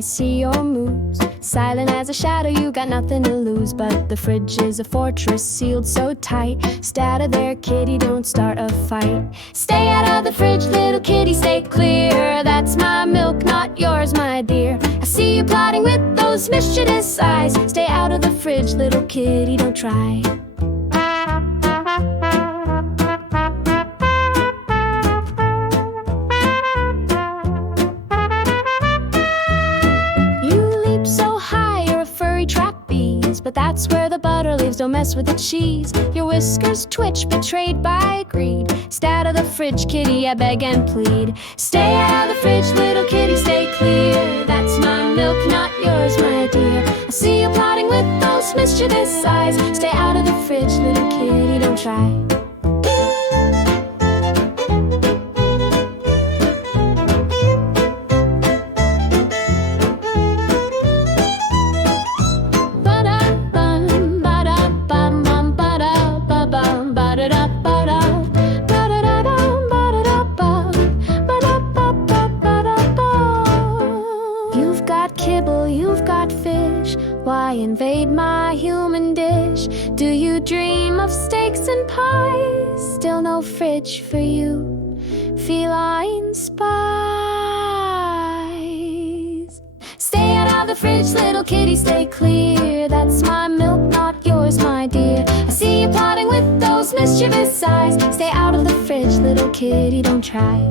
I see your moves. Silent as a shadow, you got nothing to lose. But the fridge is a fortress sealed so tight. Stay out of there, kitty, don't start a fight. Stay out of the fridge, little kitty, stay clear. That's my milk, not yours, my dear. I see you plotting with those mischievous eyes. Stay out of the fridge, little kitty, don't try. But that's where the butter lives, don't mess with the cheese. Your whiskers twitch, betrayed by greed. Stay out of the fridge, kitty, I beg and plead. Stay out of the fridge, little kitty, stay clear. That's my milk, not yours, my dear. I see you plotting with those mischievous eyes. Stay out of the fridge, little kitty, don't try. You've got kibble, you've got fish. Why invade my human dish? Do you dream of steaks and pies? Still no fridge for you, feline spies. Stay out of the fridge, little kitty, stay clear. That's my milk, not yours, my dear. I see you plotting with those mischievous eyes. Stay out of the fridge, little kitty, don't try.